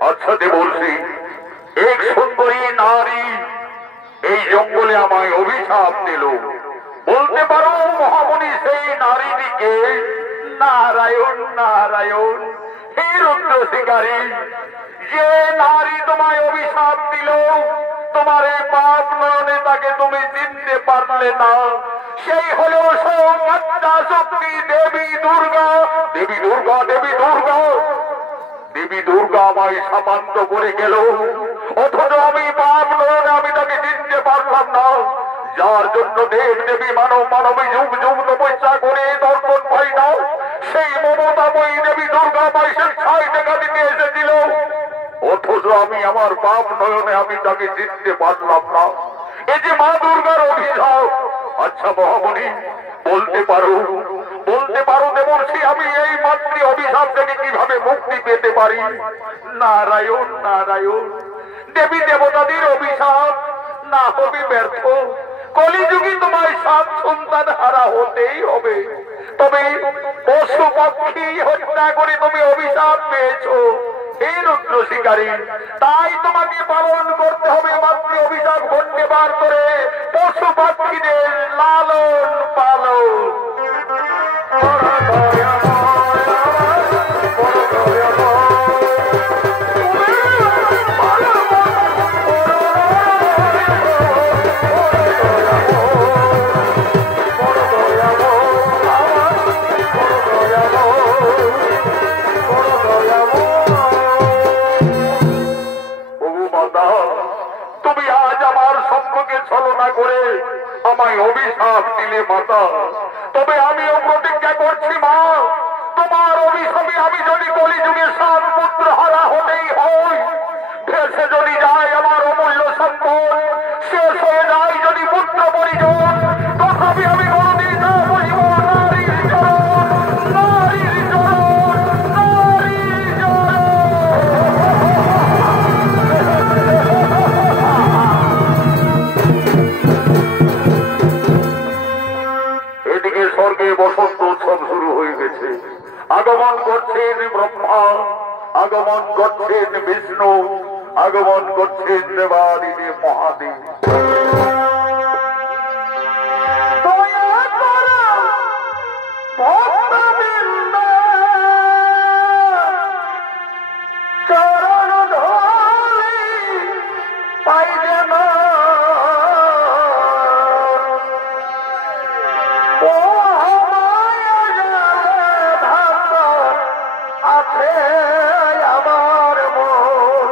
আচ্ছা দেবর্ষি, এক সুন্দরী নারী এই জঙ্গলে আমায় অভিশাপ দিল, বলতে পারো মহামণি সেই নারীটিকে? নারায়ণ নারায়ণ, হে রুদ্র শিকারী, যে নারী তোমায় অভিশাপ দিল, তোমার এই পাপ নয়নে তাকে তুমি চিনতে পারলে না, সেই হলো সৌমাত্রা শক্তি দেবী দুর্গা। দেবী দুর্গা, দেবী দুর্গা, দেবী দুর্গা আমায় সামান্ত করে গেল, অথচ আমি পাপ নয়নে আমি তাকে চিনতে পারলাম না, যার জন্য দেব দেবী মানব মানবী যুগ যুগ তপস্যা করে দর্শন পাই না, সেই মমতাময়ী দেবী দুর্গা মাইসের ছাই দেখা দিতে এসেছিল, অথচ আমি আমার পাপ নয়নে আমি তাকে চিনতে পারলাম না। এই যে মা দুর্গার অভিশাপ। আচ্ছা মহামণি, বলতে পারো দেবর্ষি, আমি এই মাতৃ অভিশাপ থেকে কিভাবে মুক্তি পেতে পারি? নারায়ণ নারায়ণ, দেবী দেবতাদের অভিশাপ না হবে ব্যর্থ, কলিযুগে তোমায় সাত সন্তান হারা হতেই হবে। তবে পশু পক্ষী হত্যা করে তুমি অভিশাপ পেয়েছো হে রুদ্র শিকারী, তাই তোমাকে পালন করতে হবে মাতৃ অভিশাপ ঘটবার করে পশু পাখিদের লালন পালন। তুমি আজ আমার সম্মুখে ছলনা করে আমায় অভিশাপ দিলে মাতা, তবে আমিও প্রতিজ্ঞা করছি মা, তোমার অভিশাপে আমি যদি কলিযুগে সাত পুত্র হারা হতেই হয়, ভেসে যদি যায় আমার অমূল্য সম্পদ, শেষ হয়ে যায় যদি পুত্র পরিজন, তথাপি আমি কোনদিন না বলিব নারীর চরণ, নারীর চরণ, নারীর চরণ। এদিকে স্বর্গে বসন্ত উৎসব শুরু হয়ে গেছে। আগমন করছেন ব্রহ্মা, আগমন করছেন বিষ্ণু, আগমন করছেন দেবাদিদেব মহাদেব। চরণ ধরি পাইলে না আমার মন,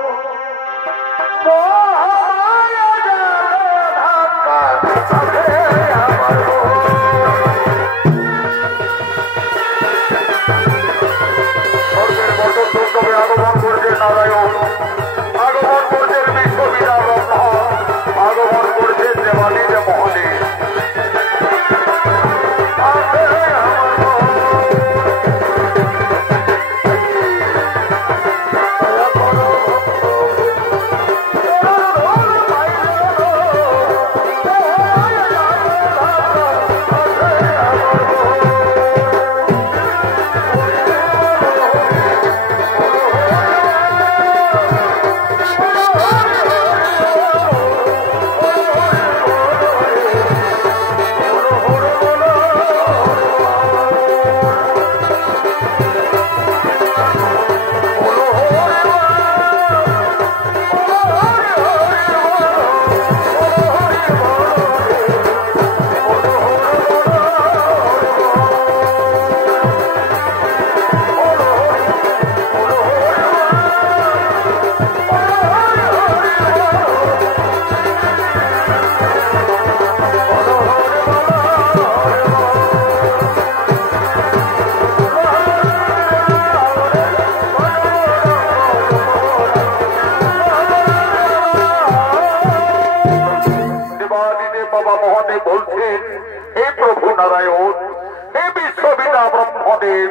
ব্রহ্মদেব,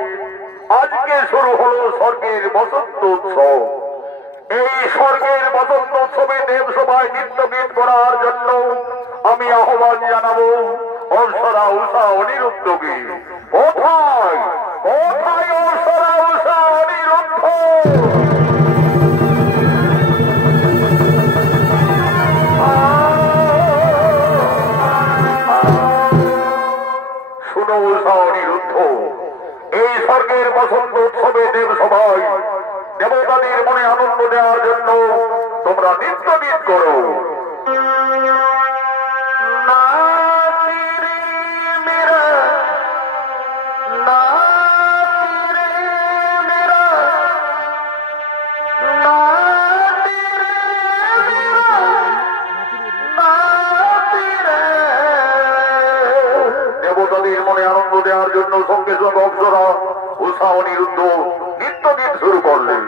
আজকে শুরু হলো স্বর্গের বসন্ত উৎসব। এই স্বর্গের বসন্ত উৎসবে দেবসভায় নৃত্য গীত করার জন্য আমি আহ্বান জানাবো অর্ষরা উষা অনিরুদ্ধকে। কোথায় কোথায় অর্ষরা উষা অনিরুদ্ধ? বংশরা উষা অনিরুদ্ধ নিত্যগীত শুরু করলেন।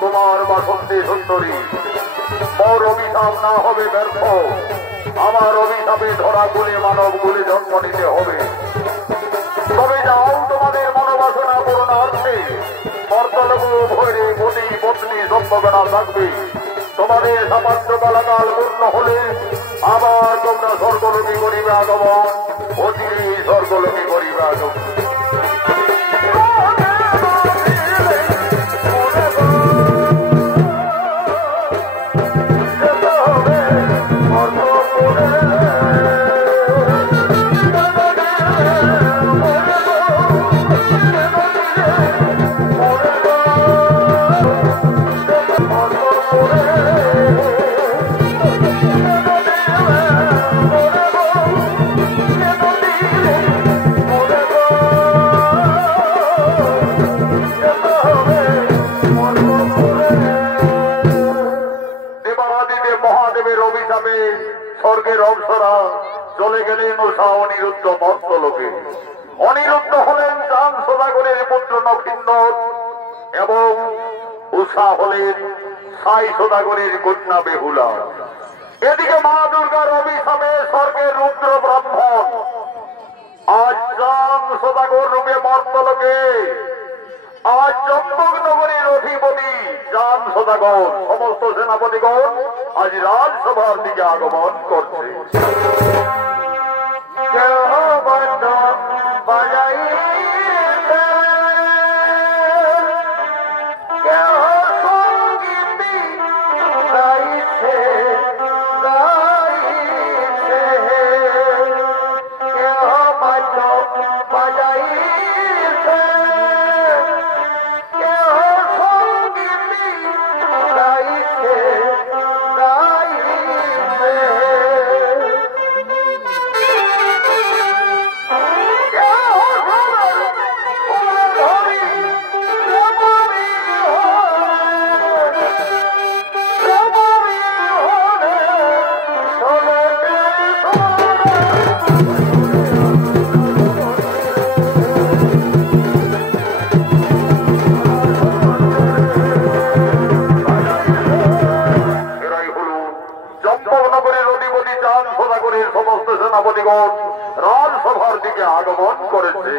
কুমার বাসন্তী সুন্দরী, ওর অভিশাপ না হবে ব্যর্থ। আমার অভিশাপে ধরা গুলে মানব গুলে জন্ম নিতে হবে। তবে যাও তোমাদের মনোবাসনা পূরণার্থে মর্তলোক ভৈরে পতি পত্নী সম্ভাবনা থাকবে। তোমাদের সামান্য কালাকাল পূর্ণ হলে আবার তোমরা স্বর্গলোকে করিবে আগমন, অচিরে স্বর্গলোকে করিবে আগমন। স্বর্গের অপ্সরা চলে গেলেন উষা অনিরুদ্ধ মর্তলোকে। অনিরুদ্ধ হলেন চাঁদ সদাগরের পুত্র নক্ষিন্দর এবং উষা হলেন সাই সদাগরের কন্যা বেহুলা। এদিকে মা দুর্গার অভিশাপে স্বর্গের রুদ্র ব্রাহ্মণ আজ চাঁদ সদাগর রূপে মর্তলোকে, আজ চম্পক নগরীর অধিপতি চাঁদ সদাগর সমস্ত সেনাপতিগণ আজ রাজসভার দিকে আগমন করছে। সমস্ত সেনাপতিগণ রাজসভার দিকে আগমন করেছে।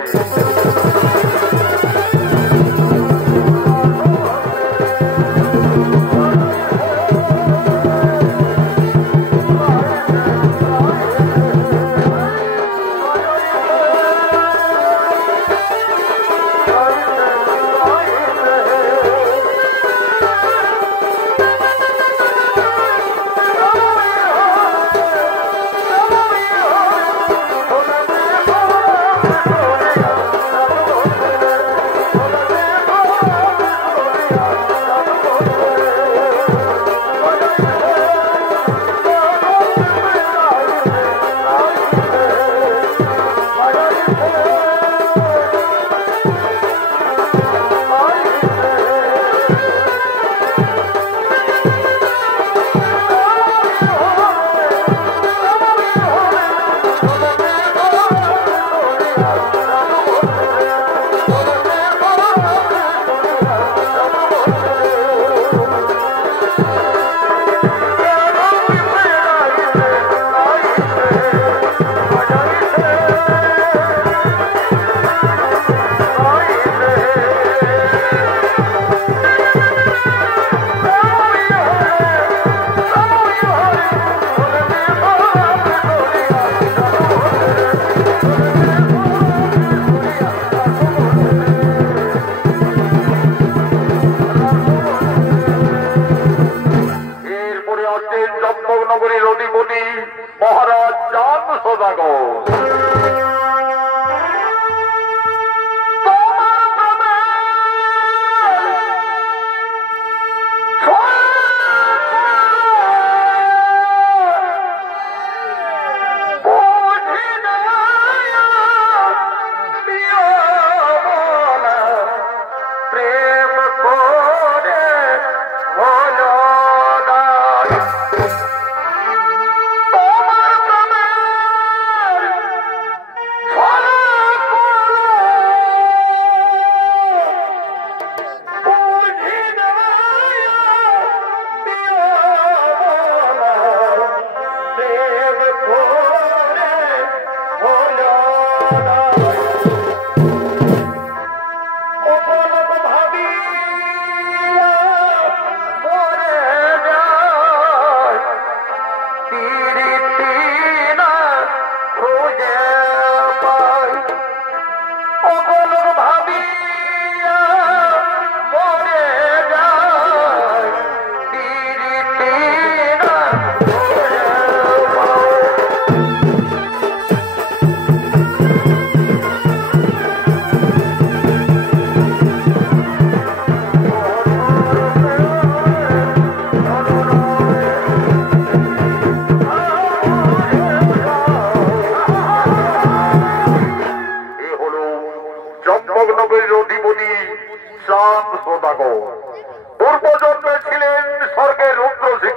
নগরীর অধিপতি মহারাজ চাঁদ সদাগর। তোমার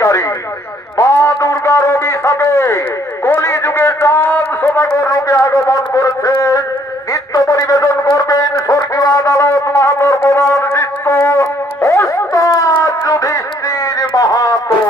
অধিকারী মা দুর্গার অভিশাপে কলিযুগে চাঁদ সদাগর রূপে আগমন করেছেন। নৃত্য পরিবেশন করবেন স্বর্গীয় আদালত মাহাতোর প্রধান শিষ্য ওস্তাদ যুধিষ্ঠির মাহাতো।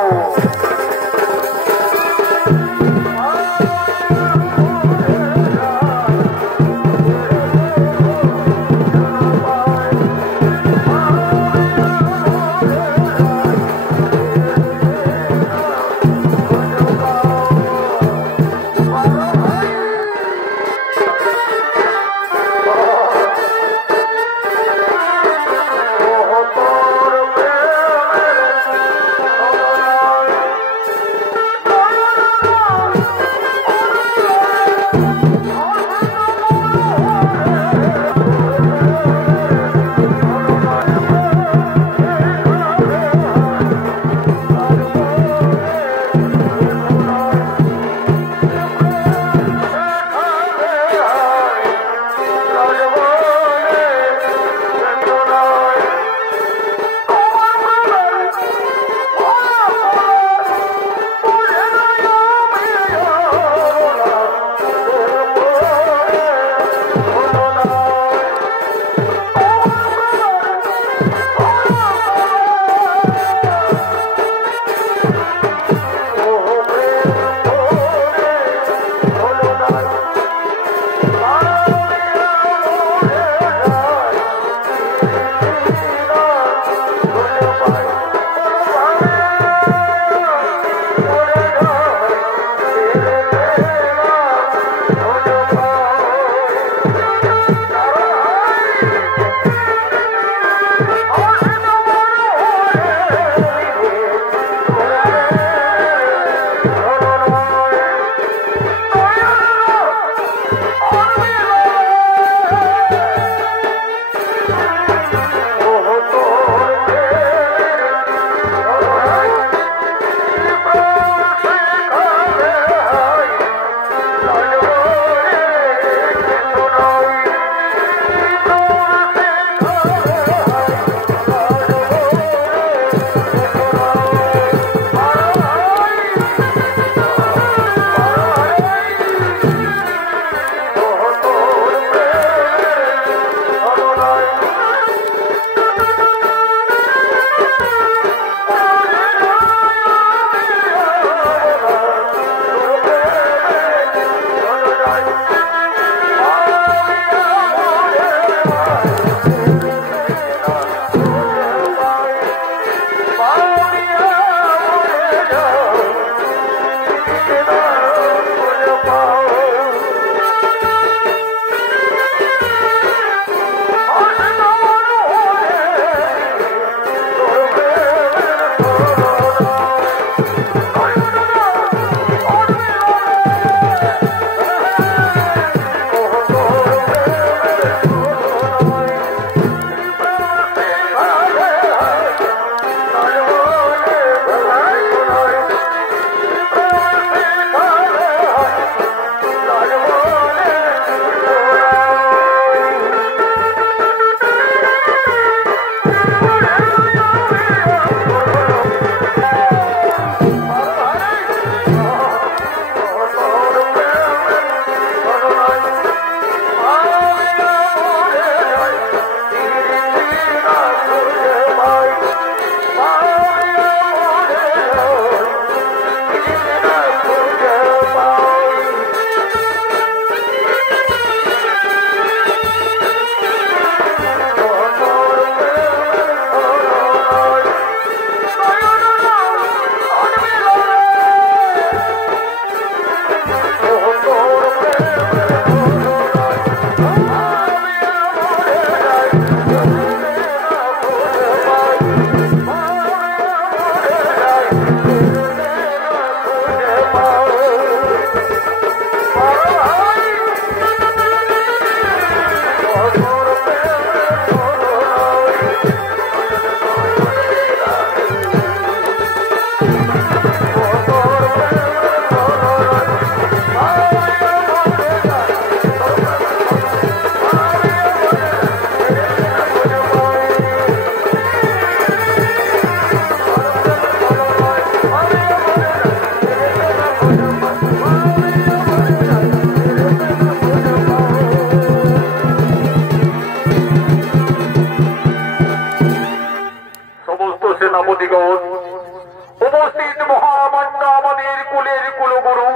উপস্থিত মহামান্য আমাদের কুলের কুলগুরু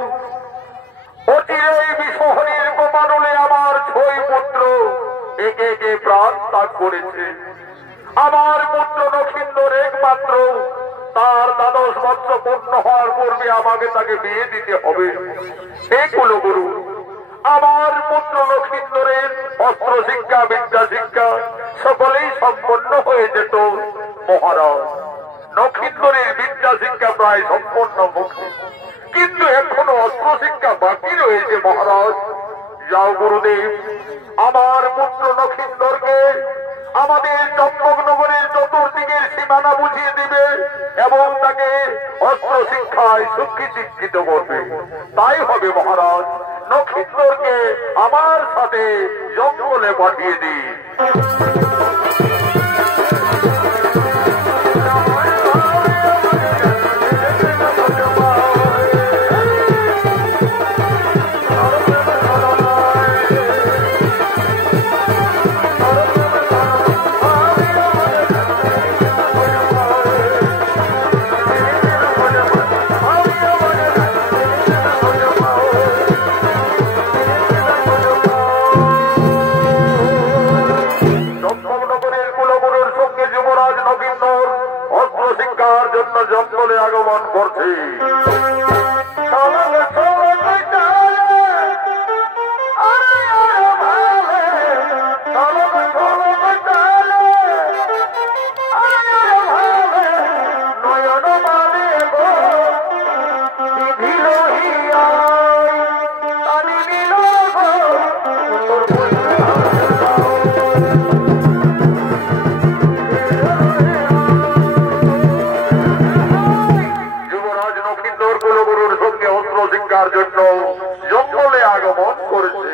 অচিরেই বিশহরীর গোপানলে আমার 6 পুত্র একে একে প্রাণ ত্যাগ করেছে। আমার পুত্র নক্ষিন্দর একমাত্র, তার 12 বৎসর পূর্ণ হওয়ার পূর্বে আমাকে তাকে বিয়ে দিতে হবে। হে কুলগুরু, আমার পুত্র নক্ষিন্দরের অস্ত্র শিক্ষা বিদ্যা শিক্ষা সকলেই সম্পন্ন হয়ে যেত মহারাজ। নক্ষিন্দরের বিদ্যা শিক্ষা প্রায় সম্পন্ন মুখে, কিন্তু এখনো অস্ত্র শিক্ষা বাকি রয়েছে মহারাজ। যাও গুরুদেব, আমার পুত্র নক্ষিন্দরকে আমাদের চম্পকনগরের চতুর্দিকের সীমানা বুঝিয়ে দিবে এবং তাকে অস্ত্র শিক্ষায় শিক্ষিত করবে। তাই হবে মহারাজ, নক্ষিন্দরকে আমার সাথে জঙ্গলে পাঠিয়ে দিই। জঙ্গলে আগমন করছে। জন্য জঙ্গলে আগমন করেছে।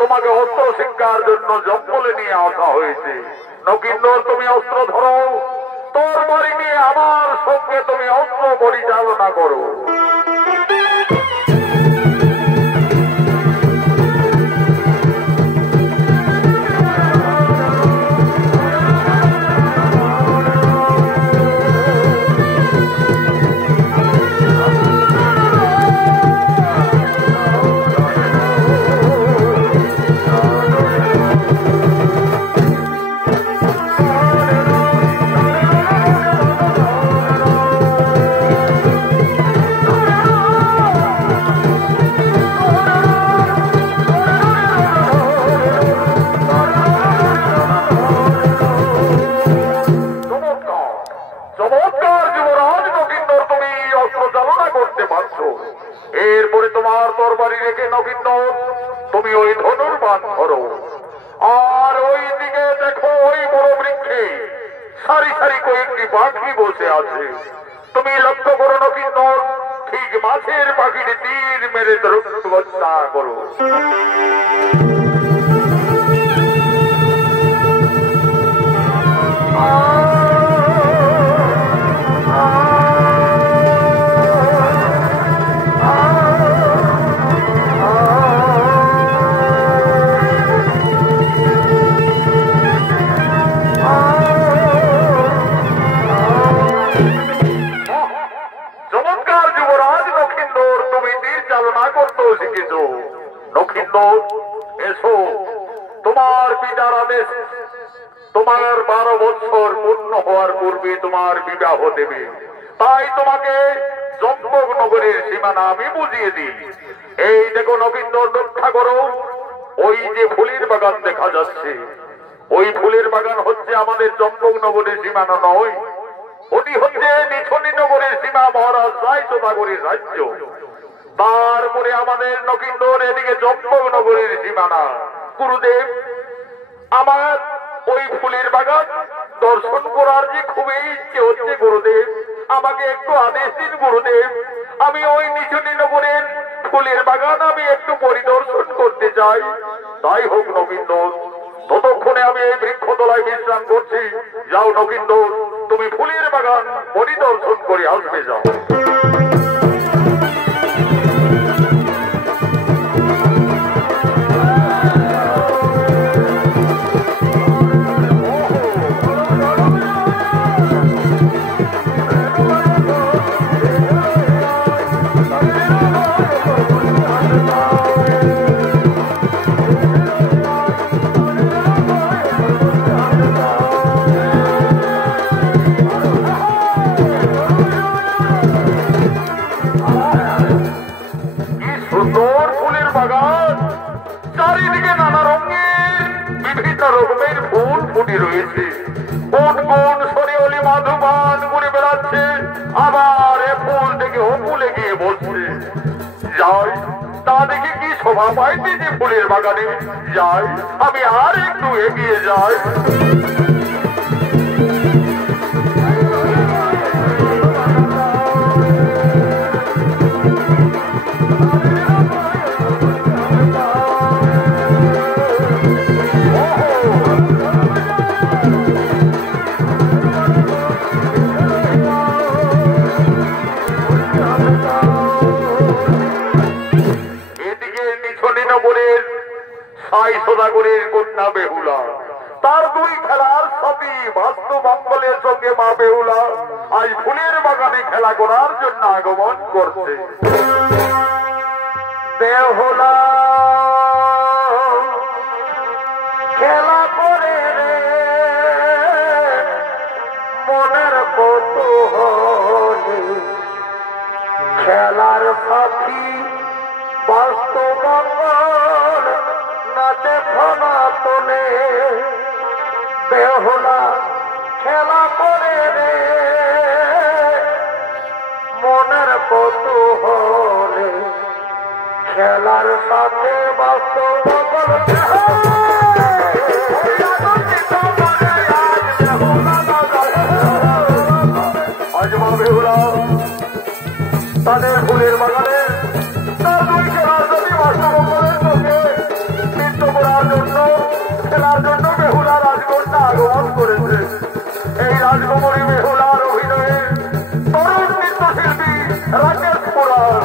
তোমাকে অস্ত্র শিক্ষার জন্য জঙ্গলে নিয়ে আসা হয়েছে। নকিন্দর, তুমি অস্ত্র ধরো, তোর বাড়ি নিয়ে আমার সঙ্গে তুমি অস্ত্র পরিচালনা করো। এরপরে তোমার তরবারি রেখে নকিন্দর তুমি ওই ধনুর্বাণ ধরো, আর ওই দিকে দেখো ওই বড় বৃক্ষে সারি সারি কয়েকটি পাখি বসে আছে। তুমি লক্ষ্য করো নকিন্দর, ঠিক মাছের পাখিটি তীর মেরে হত্যা করো। এসো, তোমার পিতার আদেশ, তোমার 12 বছর পূর্ণ হওয়ার পূর্বে তোমার বিবাহ দেবে। তাই তোমাকে জম্বক নগরের সীমানা আমি বুঝিয়ে দিই। এই দেখো নবীন্দর, রক্ষা করো। ওই যে ফুলের বাগান দেখা যাচ্ছে, ওই ফুলের বাগান হচ্ছে আমাদের জম্বক নগরের সীমানা নয়, ওটি হচ্ছে নিছনি নগরের সীমা, মহারাজ রায়চোদাগরের রাজ্য। তারপরে আমাদের নকিন্দর, এদিকে জম্বক নগরের সীমানা। গুরুদেব, আমার ওই ফুলের বাগান দর্শন করার যে খুবই ইচ্ছে হচ্ছে গুরুদেব, আমাকে একটু আদেশ দিন গুরুদেব। আমি ওই নিছনি নগরের ফুলের বাগান আমি একটু পরিদর্শন করতে চাই। তাই হোক নকিন্দর, ততক্ষণে আমি এই বৃক্ষতলায় বিশ্রাম করছি। যাও নকিন্দর, তুমি ফুলের বাগান পরিদর্শন করে আসবে, যাও। চারিদিকে নানা রঙের বিভিন্ন রকমের ফুল ফুটে রয়েছে। কোন কোন সরিয়লি মাধুবান ঘুরে বেড়াচ্ছে, আবার এ ফুল থেকে ও ফুলে গিয়ে বসছে। যাই, তা দেখে কি শোভা পাইতে যে ফুলের বাগানে। যাই, আমি আর একটু এগিয়ে যাই। রায়চোদাগরের কন্যা বেহুলা, তার দুই খেলার সাথী বাস্তু মঙ্গলের সঙ্গে মা বেহুলা আজ ফুলের বাগানে খেলা করার জন্য আগমন করছে। বেহুলা খেলা করে রে মনের কৌতূহলে, খেলার সাথী বাস্তু মঙ্গল নাচে খনা তোলে। বেহুলা খেলা করে রে মনের কৌতূহলে, খেলার সাথে বাস্তু মঙ্গল। আজ মা বেহুলা তাদের ফুলের বাগানে তার দুই খেলার সাথে বাস্তু মঙ্গলের সঙ্গে খেলার জন্য বেহুলা রাজকন্যা আগমন করেছে। এই রাজকুমারী বেহুলার অভিনয়ে তরুণ নৃত্যশিল্পী রাকেশ পুরাণ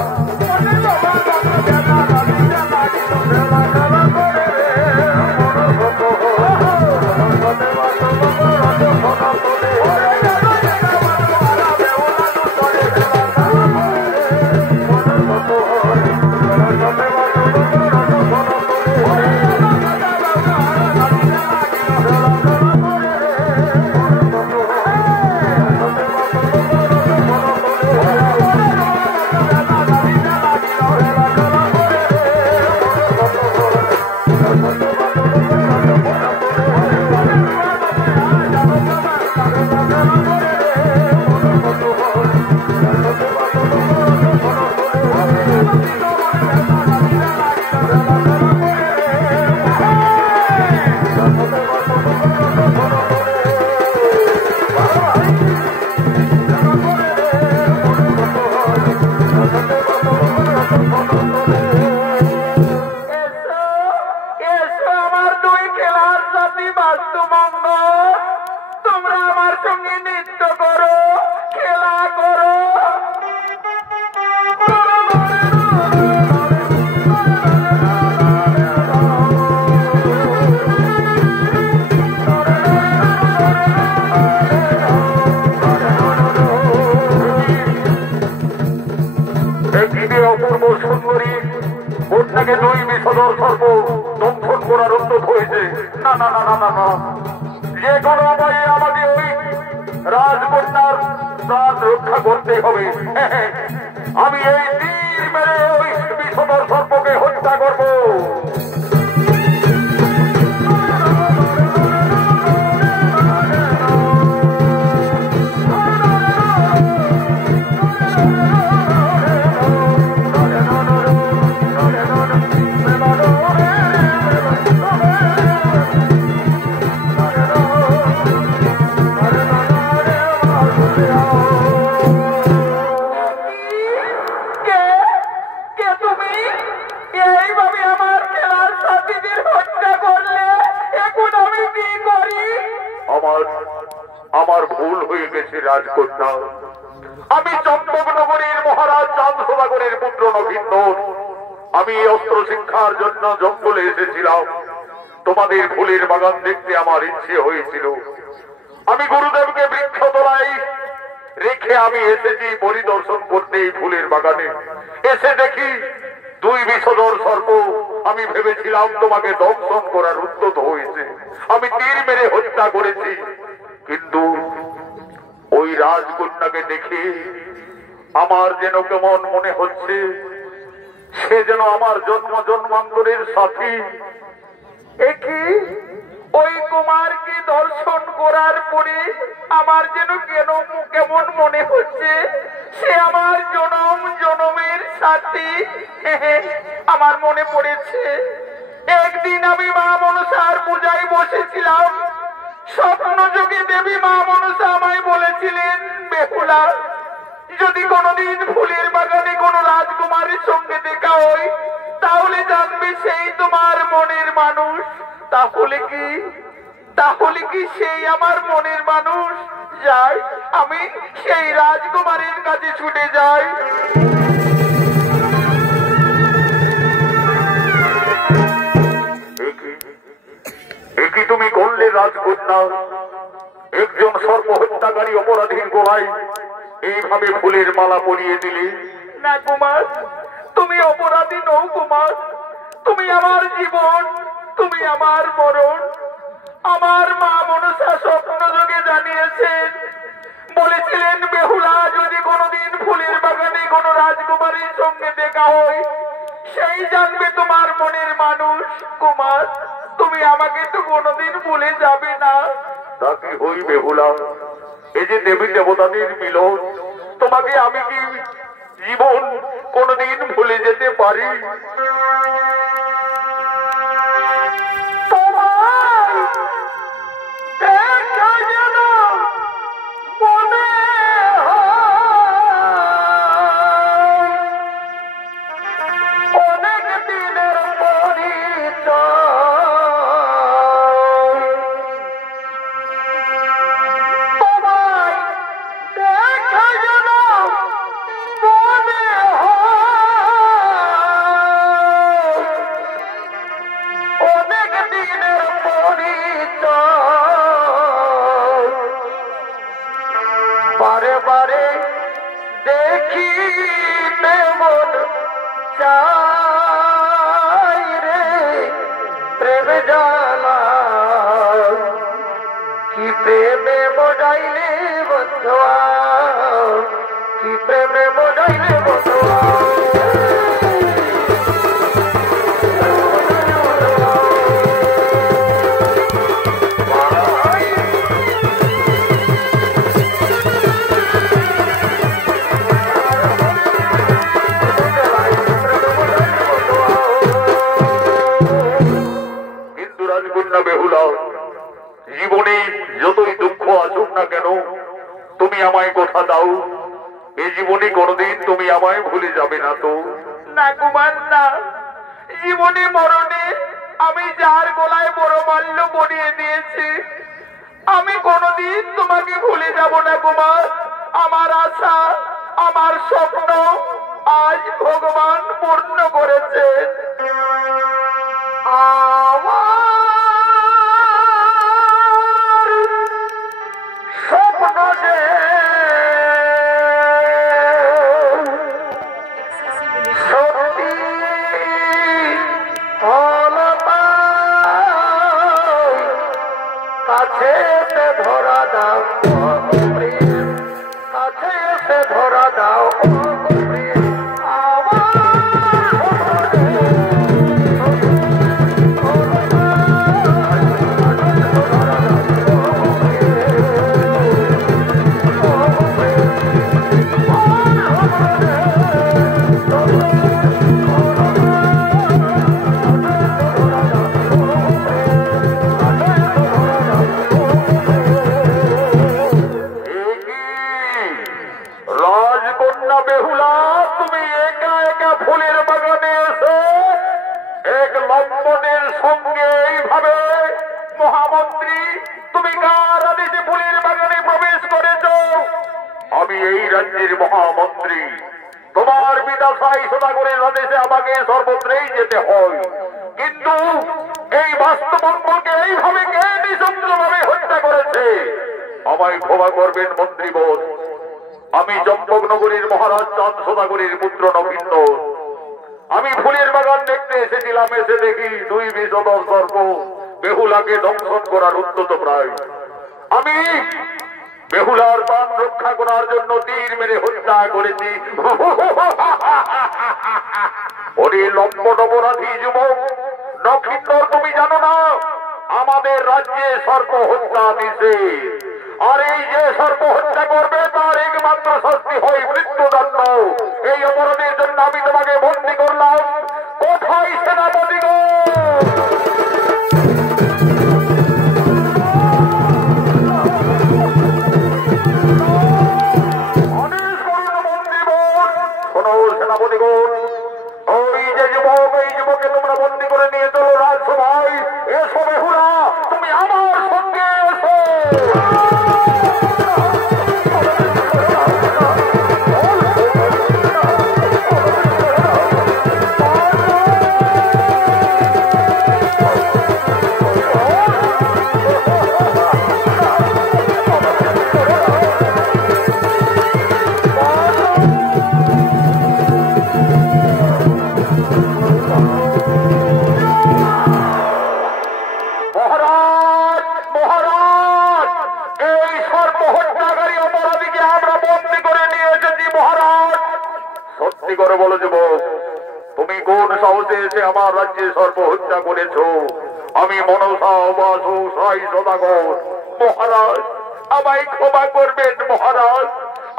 অপূর্ব সুন্দরী, ওর থেকে দুই বিষধর সর্প দংশন করার উদ্যোগ হয়েছে। না না না না না না, যে কোনো উপায়ে আমাকে ওই রাজকন্যার প্রাণ রক্ষা করতে হবে। আমি এই তীর মেরে ওই বিষধর সর্পকে হত্যা করবো। আমার ভুল হয়ে গেছে রাজকন্যা। আমি চম্পকনগরীর মহারাজ চাঁদসভাগরের পুত্র নগেন্দর। আমি অস্ত্র শিক্ষার জন্য জঙ্গলে এসেছিলাম। তোমাদের ফুলের বাগান দেখতে আমার ইচ্ছে হয়েছিল। আমি গুরুদেবকে বৃক্ষতলায় রেখে আমি এসেছি পরিদর্শন করতে এই ফুলের বাগানে। এসে দেখি দুই বিষধর সর্প। আমি ভেবেছিলাম তোমাকে দংশন করার উদ্যত হয়েছে। আমি তীর মেরে হত্যা করেছি। কিন্তু ওই রাজকন্যাকে দেখে আমার যেন কেমন মনে হচ্ছে সে যেন আমার জন্ম জন্মান্তরের সাথী। একই ওই কুমারকে দর্শন করার পরে আমার যেন কেমন মনে হচ্ছে সে আমার জনম জনমের সাথী। আমার মনে পড়েছে একদিন আমি মা মনসার পূজায় বসেছিলাম। স্বপ্ন যোগে দেবী মা মনসা আমায় বলেছিলেন, বেহুলা, যদি কোনোদিন ফুলের বাগানে কোনো রাজকুমারের সঙ্গে দেখা হয় তাহলে জানবে সেই তোমার মনের মানুষ। তাহলে কি সেই আমার মনের মানুষ? যাই, আমি সেই রাজকুমারের কাছে ছুটে যাই। একই তুমি করলে রাজকন্যা? একজন সর্প হত্যাকারী অপরাধীর গোড়ায় এইভাবে ফুলের মালা পরিয়ে দিলে? না কুমার, তুমি অপরাধী নও কুমার। তুমি আমার জীবন, তুমি আমার মরণ। আমার মা মনসা স্বপ্ন যোগে জানিয়েছেন, বলেছিলেন, বেহুলা, যদি কোনোদিন ফুলের বাগানে কোনো রাজকুমারীর সঙ্গে দেখা হয় সেই জানবে তোমার মনের মানুষ। কুমার, তুমি আমাকে তো কোনোদিন ভুলে যাবে না। তা কি হই বেহুলা, এই যে দেবী দেবতাদের মিলন, তোমাকে আমি কি জীবন কোনোদিন ভুলে যেতে পারি? বারে বারে দেখি মন চাই রে প্রেম জানা, কি প্রেমে মোজাইলে বন্ধুয়া, কি প্রেমে মোজাইলে বন্ধুয়া। বেহুলা, জীবনে যতই দুঃখ আসুক না কেন তুমি আমায় কথা দাও, এই জীবনে কোনোদিন তুমি আমায় ভুলে যাবে না তো? না কুমার না, জীবনে মরণে আমি যার গলায় বড় মাল্য পরিয়ে দিয়েছি আমি কোনোদিন তোমাকে ভুলে যাব না কুমার। আমার আশা, আমার স্বপ্ন আজ ভগবান পূর্ণ করেছে। স্বপ্ন যে সত্যি হল কাছে এসে ধরা দাও বেহুলা, তুমি একা একা ফুলের বাগানে এসে এক লম্পটের সঙ্গে এইভাবে মহামন্ত্রী তুমি কার আদেশে ফুলের বাগানে প্রবেশ করেছ? আমি এই রাজ্যের মহামন্ত্রী, তোমার পিতা সাই সদাগরের আদেশে আমাকে সর্বত্রই যেতে হয়, কিন্তু এই বাস্তবকে এইভাবে কে নিঃশব্দভাবে হত্যা করেছে? আমায় ক্ষমা করবেন মন্ত্রীবোধ, আমি চম্পকনগরীর মহারাজ চাঁদ সদাগরীর পুত্র নবীন্দ্র। আমি ফুলের বাগান দেখতে এসেছিলাম, এসে দেখি দুই বিষধর সর্প বেহুলাকে দংশন করার উদ্যত প্রায়। আমি বেহুলার প্রাণ রক্ষা করার জন্য তীর মেরে হত্যা করেছি। ওরে লম্পট অপরাধী যুবক নক্ষিন্দর, তুমি জানো না আমাদের রাজ্যে সর্প হত্যা দিছে, আর এই যে সর্প হত্যা করবে তার একমাত্র শাস্তি হয় মৃত্যুদণ্ড। এই অপরাধের জন্য আমি তোমাকে বন্দী করলাম। কোথায় সেনাপতিগণ? সেনাপতিগণ, ওই যে যুবক, এই যুবকে তোমরা বন্দী করে নিয়ে চলো রাজসভায়। এসো বেহুলা, তুমি আমার সঙ্গে এসো। করে বলো যুবক, তুমি কোন সাহসে এসে আমার রাজ্যে সর্প হত্যা করেছ? আমি মনসা বাসু সাই সদাগর। মহারাজ, আমায় ক্ষমা করবেন মহারাজ,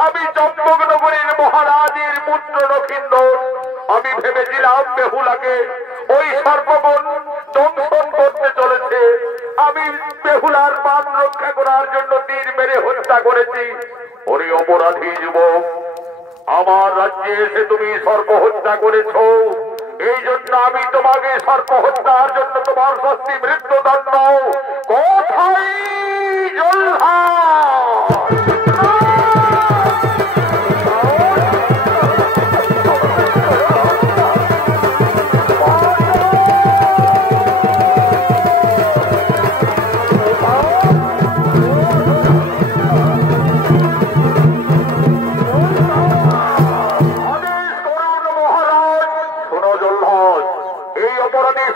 আমি চম্পকনগরীর মহারাজের পুত্র নক্ষিন্দর। আমি ভেবেছিলাম বেহুলাকে ওই সর্পগণ দংশন করতে চলেছে, আমি বেহুলার প্রাণ রক্ষা করার জন্য তীর মেরে হত্যা করেছি। ওরে অপরাধী যুবক, আমার রাজ্যে এসে তুমি সর্প হত্যা করেছ, এই জন্য আমি তোমাকে সর্প হত্যার জন্য তোমার শাস্তি মৃত্যুদণ্ড। কোথায় জল্লাদ?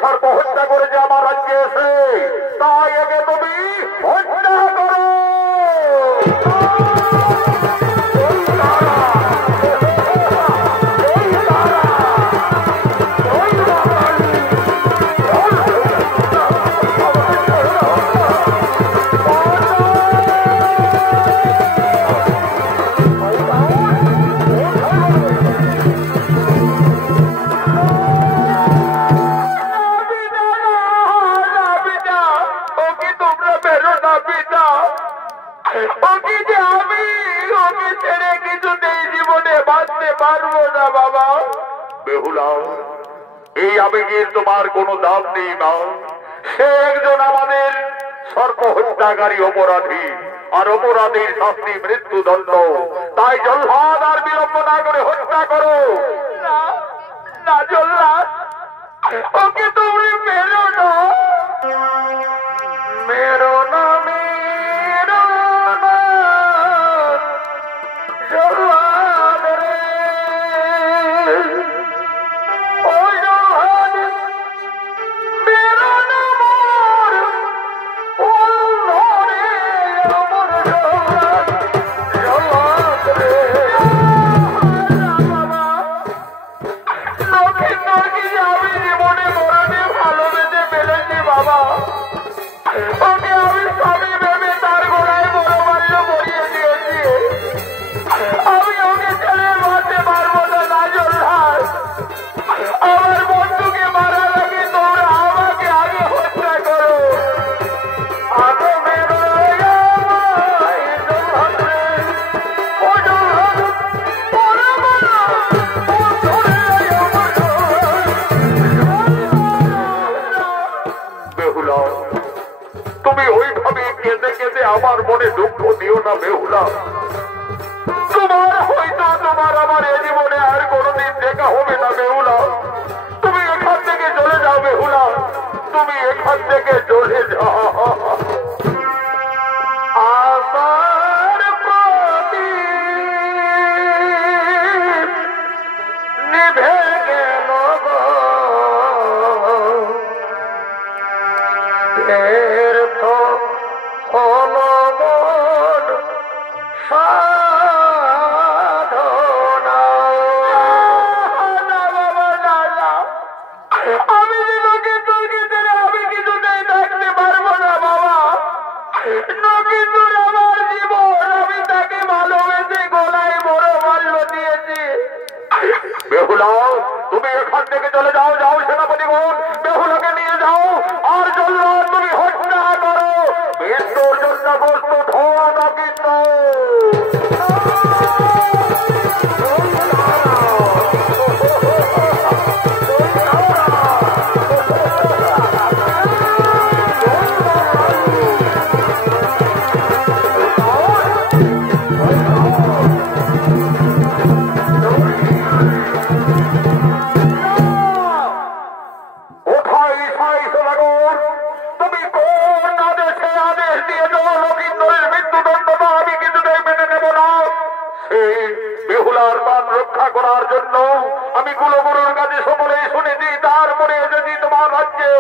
সর্প হত্যা করেছে আমার রাজ্যে এসে, তাই একে তুমি হত্যা করো। বেহুলা, এই আবেগের তোমার কোনো দাম নেই মা। সে একজন আমাদের সর্প হত্যাকারী অপরাধী, আর অপরাধীর শাস্তি মৃত্যুদণ্ড। তাই জল্লাদ আর বিলম্ব না করে হত্যা করো। না জল্লাদ, ওকে তুমি মেরো না, মেরো না, মেরো না জল্লাদ রে। ওই জল্লাদ মেরো না মোর, ও ধরে আমার জল্লাদ। বেহুলা, তুমি ওইভাবে কেঁদে কেঁদে আমার মনে দুঃখ দিও না বেহুলা। তোমার আমার এই জীবনে আর কোনোদিন দেখা হবে না বেহুলা। তুমি এখান থেকে চলে যাও বেহুলা, তুমি এখান থেকে চলে যাও। আশার প্রদীপ নিভে গেল গো, ব্যর্থ হলো মন সাধনা। আমি নকিন্দুর ভিতরে আমি কিছুতেই থাকতে পারবো না বাবা। নকিন্দুর আমার জীবন, আমি তাকে ভালোবেসে গলায় বড় মূল্য দিয়েছি। বেহুলা, তুমি এখান থেকে চলে যাও, যাও সেনাপতিগণ, বেহুলাকে নিয়ে যাও। আর জল্লাদ তুমি হত্যা করো, মৃত্যুর জন্য প্রস্তুত হও নকিন্দুর। রক্ষা করার জন্য আমি কুলগুরুর কাছে সকলেই শুনেছি, তারপরে যদি তোমার রাজ্যে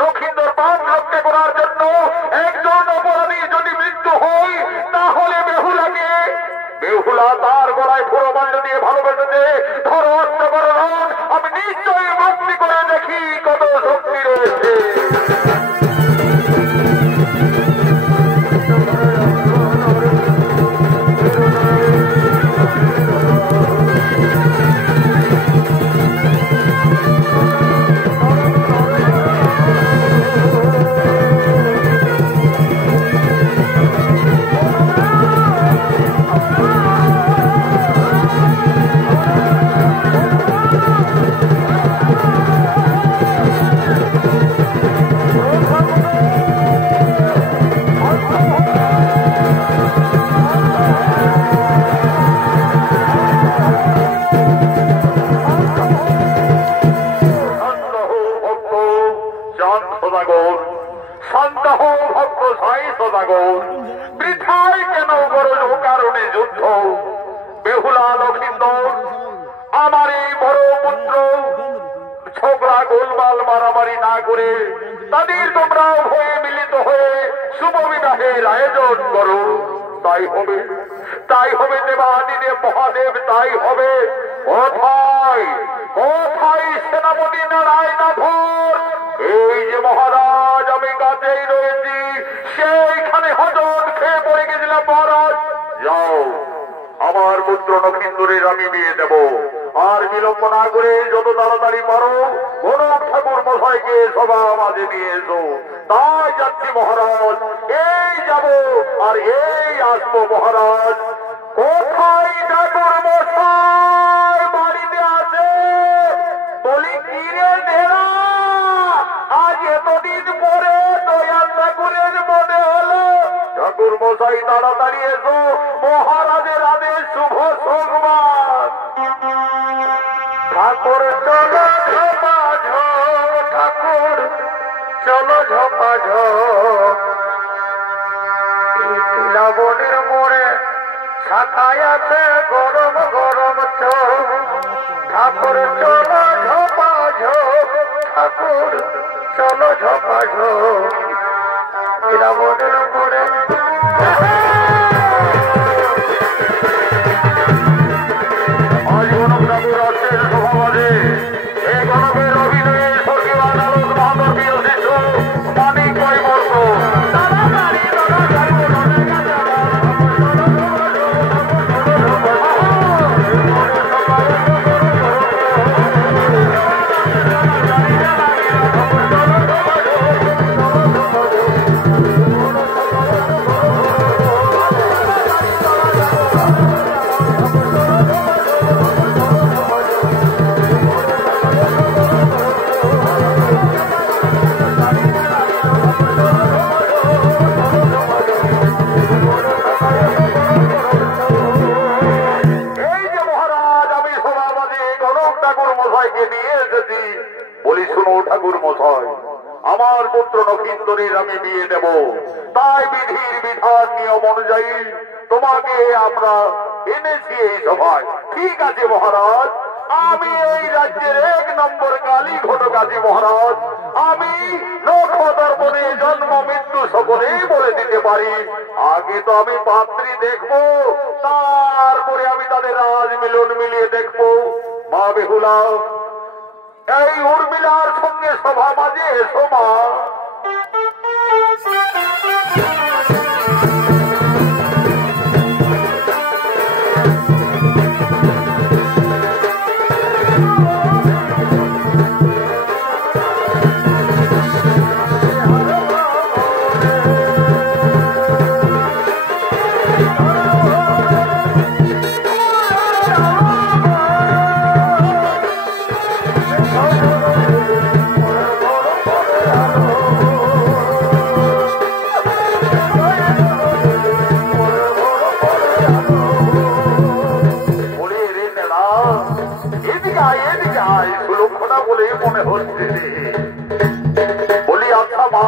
লক্ষিন্দর প্রাণ রক্ষা করার জন্য একজন অপরাধী যদি মৃত্যু হয়, তাহলে বেহুলাকে, বেহুলা তার গলায় পুরোমূল্য দিয়ে ভালোবেসেছে। ধরো অস্ত্র করো, আমি নিশ্চয়ই ভক্তি করে দেখি কত শক্তি রয়েছে। বৃথায় কেন বড় কারণে যুদ্ধ? বেহুলা লক্ষিন্দর আমার এই বড় পুত্র ছোকরা গোলমাল মারামারি না করে তাদের তোমরা হয়ে মিলিত হয়ে শুভ বিবাহের আয়োজন করো। তাই হবে, তাই হবে দেবাদিদেব মহাদেব, তাই হবে। কোথায় কোথায় সেনাপতি নারায়ণাধর? এই যে মহারাজ, আমি কাছেই রয়েছি, সেইখানে হজর খেয়ে পড়ে গেছিলাম মহারাজ। যাও, আমার পুত্র নকিন্দুরের আমি বিয়ে দেব। আর বিলম্ব না করে যত তাড়াতাড়ি পারো গণক ঠাকুর মশাইকে সভা মাঝে নিয়ে এসো। তাই যাচ্ছি মহারাজ, এই যাব আর এই আসবো মহারাজ। কোথায় ঠাকুর মশাই? বাড়িতে আছে? বলি কি রে ঢেরা, আজ এতদিন পরে দয়াল ঠাকুরের মনে হলো। ঠাকুর মশাই তাড়াতাড়ি এসো, মহারাজের আদেশ, শুভ সংবাদ। ঠাকুর চলো ঝপাঝ, ঠাকুর চলো ঝপাঝ, লাবণের মোড়ে শাখায় আছে গরম গরম চোখ। ঠাকুর চলো ঝপাঝ, ঠাকুর চলো ঝপাঝ, লাবণের মোড়ে। আজ গণক ঠাকুর আছেন সভাবাদে। এই গণকের অভিনয়ে স্বর্গীয় আদালত মহাদর্বীয় শিশু মানিক বৈবর্ত নক্ষত্রের আমি বিয়ে দেব। তাই বিধির বিধান নিয়ম অনুযায়ী তোমাকে আমরা এনেছি এই সভায়। ঠিক আছে মহারাজ, আমি এই রাজ্যের 1 নম্বর কালী ঘটক আছি মহারাজ। আমি নক্ষত্রপদে জন্ম মৃত্যু সকলেই বলে দিতে পারি। আগে তো আমি পাত্রী দেখবো, তারপরে আমি তাদের রাজ মিলন মিলিয়ে দেখবো। মা বেহুলা, এই উর্মিলার সঙ্গে সভা মাঝে এসো মা। মনে হচ্ছে বলি, আচ্ছা মা,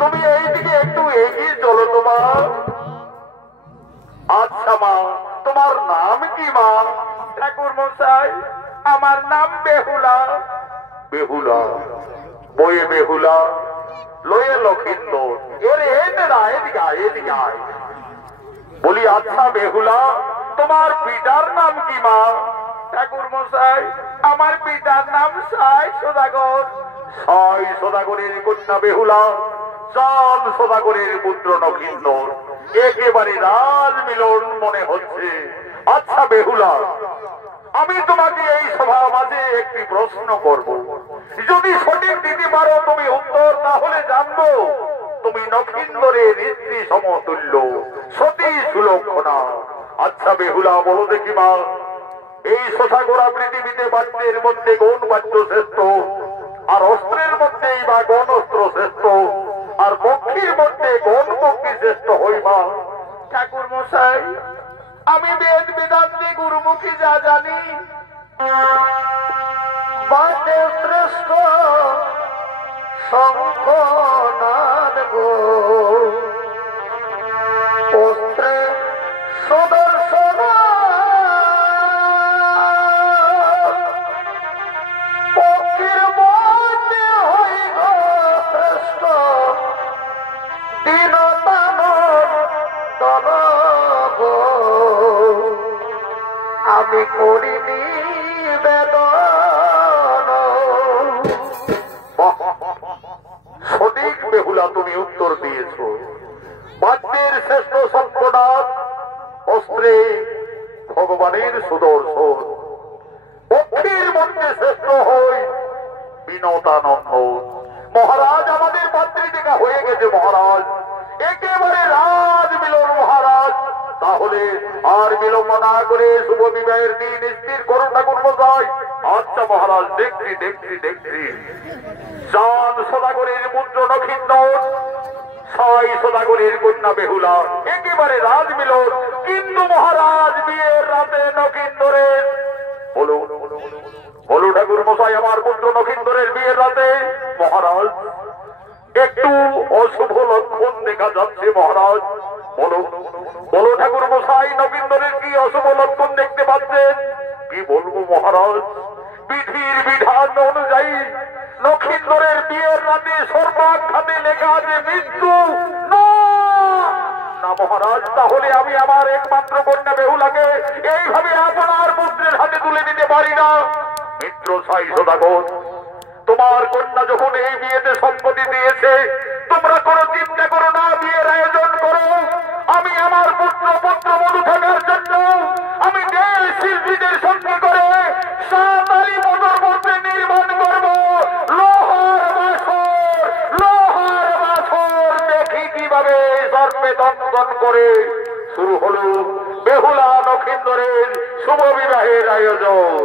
তুমি এইদিকে একটু এগিয়ে চলো তোমার। আচ্ছা মা, তোমার নাম কি মা? ঠাকুর মশাই, আমার নাম বেহুলা। বেহুলা, বইয়ে বেহুলা, লয়ে লক্ষিন্দর। এরে এদিকে আয়, এদিকে আয়। বলি, আচ্ছা বেহুলা, তোমার পিতার নাম কি মা? ঠাকুর মশাই, আমার পিতার নাম সাই সদাগর। সাই সদাগরের কন্যা বেহুলা, চাঁদ সদাগরের পুত্র নক্ষিন্দর। একেবারে রাজ মিলন মনে হচ্ছে। আচ্ছা বেহুলা, আমি তোমাকে এই সভা মাঝে একটি প্রশ্ন করব। যদি সঠিক দিতে পারো তুমি উত্তর, তাহলে জানবো তুমি নক্ষিন্দরের স্ত্রী সমতুল্য, সতী সুলক্ষণা। আচ্ছা বেহুলা, বলো দেখি মা, এই সদাগরা পৃথিবীতে বাদ্যের মধ্যে কোন বাদ্য শ্রেষ্ঠ? আর অস্ত্রের মধ্যেই বা কোন অস্ত্র শ্রেষ্ঠ? আর পক্ষীর মধ্যে কোন পক্ষী শ্রেষ্ঠ হইবা? ঠাকুর মশাই, আমি বেদ বেদান্তে গুরুমুখী যা জানি, বাদ্যে শ্রেষ্ঠ শঙ্খনাদ গো, অস্ত্রে সুদর্শন, পক্ষীর মধ্যে হই গো শ্রেষ্ঠ দীনদানব দল গো। আমি করিনি বেদন। সঠিক বেহুলা, তুমি উত্তর দিয়েছ। বাদ্যের শ্রেষ্ঠ শঙ্খনাদ, অস্ত্রে ভগবানের সুদর্শন, পক্ষীর মধ্যে শ্রেষ্ঠ হই বিনোদানন্দ। মহারাজ, আমাদের পাত্রী টিকা হয়ে গেছে মহারাজ, একেবারে রাজ মিলন মহারাজ। তাহলে আর বিলম্ব না করে শুভ বিবাহের দিন স্থির করুন ঠাকুর মশাই। আচ্ছা মহারাজ, দেখছি দেখছি দেখছি। চাঁদ সদাগরের পুত্র নক্ষিন্দর, সাই সদাগরের কন্যা বেহুলা, একেবারে রাজ মিলন। কিন্তু মহারাজ, বিয়ের রাতে নক্ষিন্দরের বলো বলো ঠাকুর মশাই, আমার পুত্র নক্ষিন্দরের বিয়ের রাতে মহারাজ একটু অশুভ লক্ষণ দেখা যাচ্ছে মহারাজ। বলো বলো ঠাকুর মশাই, নক্ষিন্দরের কি অশুভ লক্ষণ দেখতে পাচ্ছেন? কি বলবো মহারাজ, বিধির বিধান অনুযায়ী নক্ষিন্দরের বিয়ের রাতে সর্বাঘাতে লেখা আছে মৃত্যু। না মহারাজ, তাহলে আমি আমার একমাত্র কন্যা বেহুলাকে এইভাবে আপনার পুত্রের হাতে তুলে দিতে পারি না। মিত্র সাই সদাগর, তোমার কন্যা যখন এই বিয়েতে সম্মতি দিয়েছে, তোমরা কোনো চিন্তা করো না, বিয়ের আয়োজন করো। আমি আমার পুত্রবধূ থাকার জন্য আমি দেশ শিল্পীদের সঙ্গে করে 7 মোটর মধ্যে নির্মাণ করবো লোহার বাসর। দেখি কিভাবে সর্পে দন্দন করে শুরু হলো বেহুলা নক্ষিন্দরের শুভ বিবাহের আয়োজন।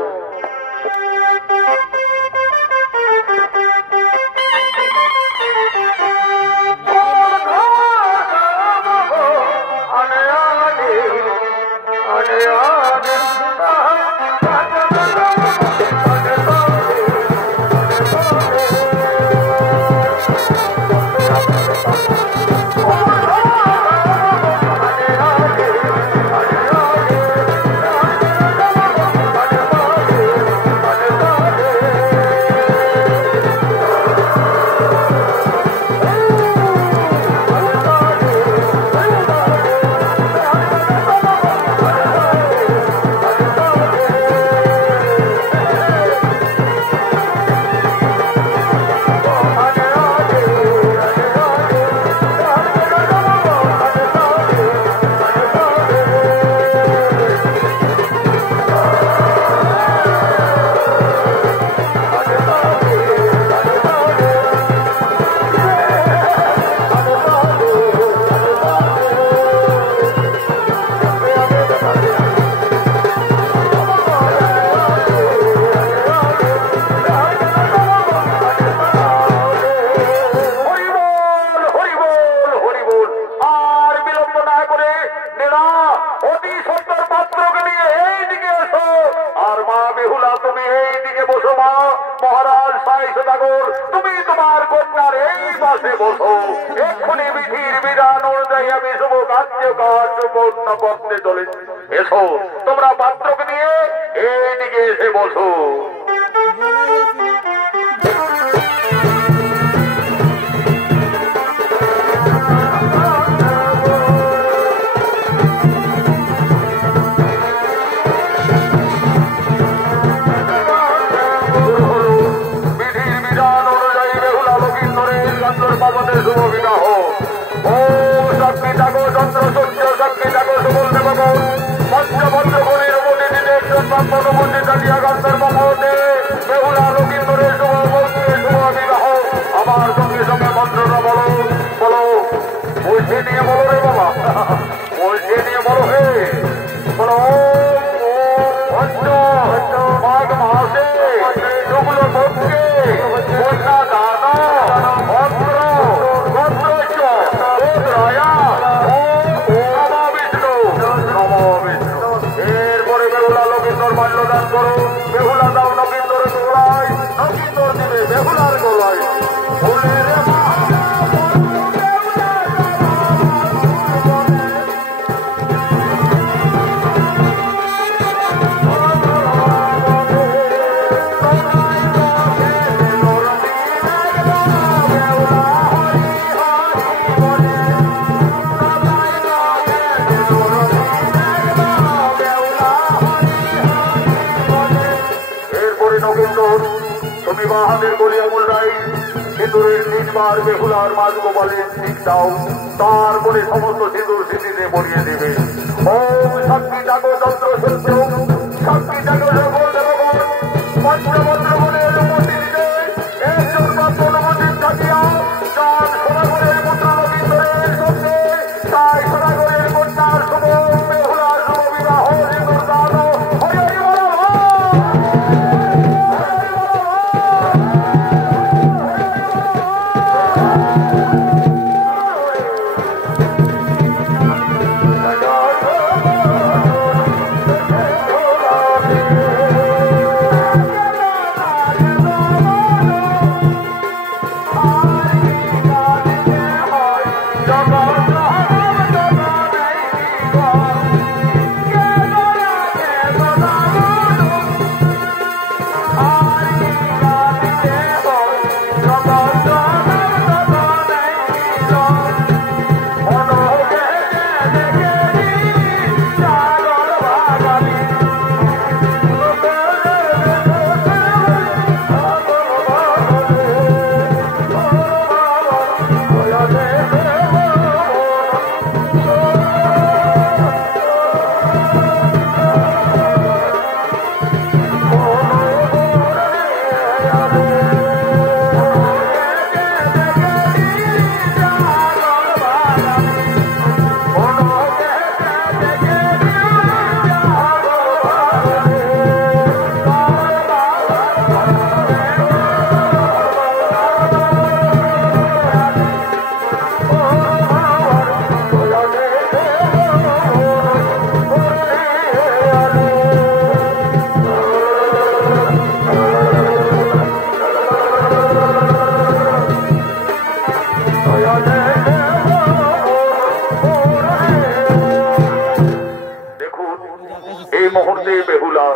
মুহূর্তে বেহুলা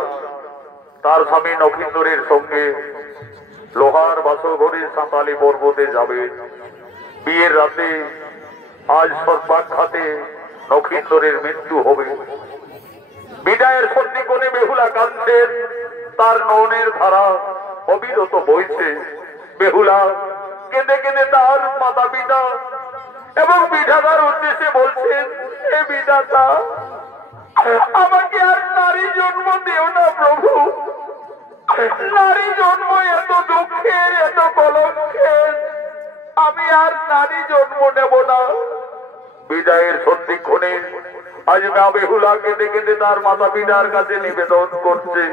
তার স্বামী নক্ষিন্দরের সঙ্গে লোহার বাসঘরে সাঁতালি পর্বতে যাবে। বিয়ের রাতে আজ সর্বাঘাতে নক্ষিন্দরের মৃত্যু হবে। বিদায়ের সন্ধিক্ষণে বেহুলা কাঁদছেন, তার নয়নের ধারা অবিরত বইছে। বেহুলা কেঁদে কেঁদে তার মাতা পিতা এবং বিধাতার উদ্দেশ্যে বলছেন, হে বিধাতা, আমাকে আর নারী জন্ম দিও না প্রভু। নারী জন্ম এত দুঃখের, এত কলঙ্কের, আমি আর নারী জন্ম নেব না। বিদায়ের সন্ধিক্ষণে আজ মা বেহুলা কেঁদে কেঁদে তার মাতা পিতার কাছে নিবেদন করছে,